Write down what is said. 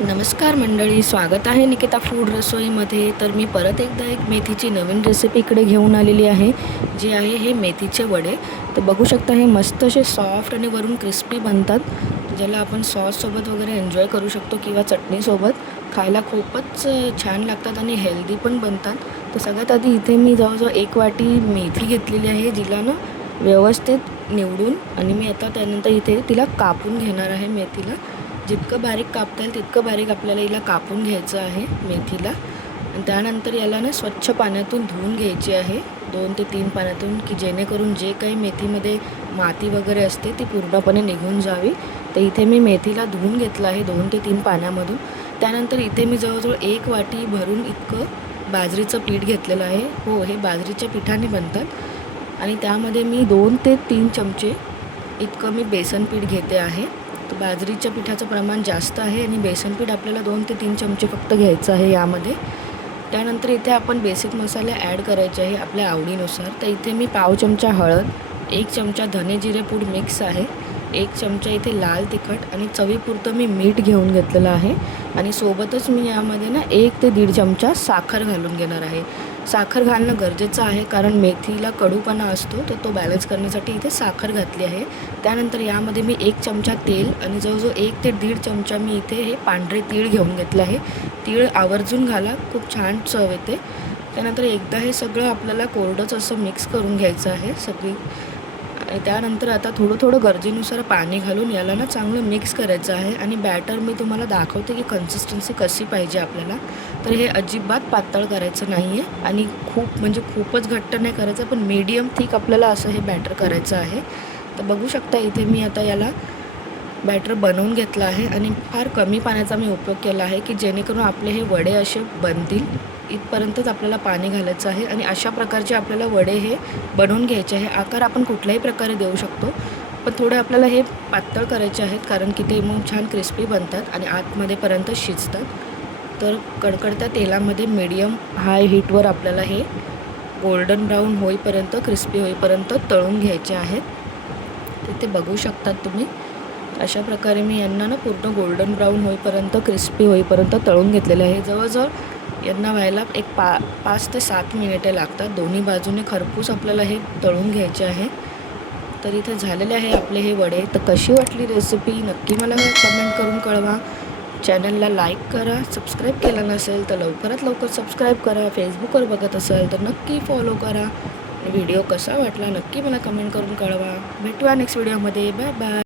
नमस्कार मंडळी, स्वागत आहे निकिता फूड रसोईमध्ये. तर मी परत एकदा एक मेथीची नवीन रेसिपी इकडे घेऊन आलेली आहे, जी आहे हे मेथीचे वडे. तर बघू शकता हे मस्त असे सॉफ्ट आणि वरून क्रिस्पी बनतात, ज्याला आपण सॉससोबत वगैरे एन्जॉय करू शकतो किंवा चटणीसोबत. खायला खूपच छान लागतात आणि हेल्दी पण बनतात. तर सगळ्यात आधी इथे मी जवळजवळ 1 वाटी मेथी घेतलेली आहे, जिला ना व्यवस्थित निवडून आणि मी आता त्यानंतर इथे तिला कापून घेणार आहे. मेथीला जितकं बारीक कापता येईल तितकं बारीक आपल्याला हिला कापून घ्यायचं आहे मेथीला. आणि त्यानंतर याला ना स्वच्छ पाण्यातून धुवून घ्यायची आहे, 2 ते 3 पाण्यातून, की जेणेकरून जे काही मेथीमध्ये माती वगैरे असते ती पूर्णपणे निघून जावी. तर इथे मी मेथीला धुवून घेतलं आहे 2 ते 3 पाण्यामधून. त्यानंतर इथे मी जवळजवळ 1 वाटी भरून इतकं बाजरीचं पीठ घेतलेलं आहे. हो, हे बाजरीच्या पिठाने बनतात. आणि त्यामध्ये मी 2 ते 3 चमचे इतकं मी बेसन पीठ घेते आहे. तर बाजरीच्या पिठाचं प्रमाण जास्त आहे आणि बेसन पीठ आपल्याला 2 ते 3 चमचे फक्त घ्यायचं आहे यामध्ये. त्यानंतर इथे आपण बेसिक मसाले ॲड करायचे आहे आपल्या आवडीनुसार. तर इथे मी पाव चमचा हळद, 1 चमचा धने जिरे पूड मिक्स आहे, 1 चमचा इथे लाल तिखट आणि चवीपुरतं मी मीठ घेऊन घेतलेलं आहे. आणि सोबतच मी यामध्ये ना 1 ते 1.5 चमचा साखर घालून घेणार आहे. साखर घालणं गरजेचं आहे, कारण मेथीला कडूपणा असतो, तर तो बॅलन्स करण्यासाठी इथे साखर घातली आहे. त्यानंतर यामध्ये मी 1 चमचा तेल आणि जवळजवळ 1 ते 1.5 चमचा मी इथे हे पांढरे तीळ घेऊन घेतलं आहे. तीळ आवर्जून घाला, खूप छान चव येते. त्यानंतर एकदा हे सगळं आपल्याला कोरडंच असं मिक्स करून घ्यायचं आहे सगळी. आणि त्यानंतर आता थोडं थोडं गरजेनुसार पाणी घालून याला ना चांगलं मिक्स करायचं आहे. आणि बॅटर मी तुम्हाला दाखवते की कन्सिस्टन्सी कशी पाहिजे आपल्याला. तर हे अजिबात पातळ करायचं नाही आहे आणि खूपच घट्ट नाही करायचं, पण मीडियम थिक आपल्याला असं हे बॅटर करायचं आहे. तर बघू शकता इथे मी आता याला बॅटर बनवून घेतलं आहे आणि फार कमी पाण्याचा मी उपयोग केला आहे, की जेणेकरून आपले हे वडे असे बनतील. इथपर्यंतच आपल्याला पाणी घालायचं आहे आणि अशा प्रकारचे आपल्याला वडे हे बनवून घ्यायचे आहे. आकार आपण कुठल्याही प्रकारे देऊ शकतो, पण थोडे आपल्याला हे पातळ करायचे आहेत, कारण की ते मग छान क्रिस्पी बनतात आणि आतमध्येपर्यंत शिजतात. तर कडकडत्या तेलामध्ये मीडियम हाय हीटवर आपल्याला हे गोल्डन ब्राऊन होईपर्यंत, क्रिस्पी होईपर्यंत तळून घ्यायचे आहेत. तर ते बघू शकतात तुम्ही. अशा प्रकारे मी यांना ना पूर्ण गोल्डन ब्राऊन होईपर्यंत, क्रिस्पी होईपर्यंत तळून घेतलेले आहे. जवळजवळ यांना व्हायला 5 ते 7 मिनिटे लागतात. दोन्ही बाजूने खरपूस आपल्याला हे तळून घ्यायचे आहे. तर इथे झालेले आहे आपले हे वडे. तर कशी वाटली रेसिपी नक्की मला कमेंट करून कळवा. चॅनलला लाईक करा, सबस्क्राईब केलं नसेल तर लवकरात लवकर सबस्क्राईब करा. फेसबुकवर बघत असाल तर नक्की फॉलो करा. व्हिडिओ कसा वाटला नक्की मला कमेंट करून कळवा. भेटूया नेक्स्ट व्हिडिओमध्ये. Bye bye.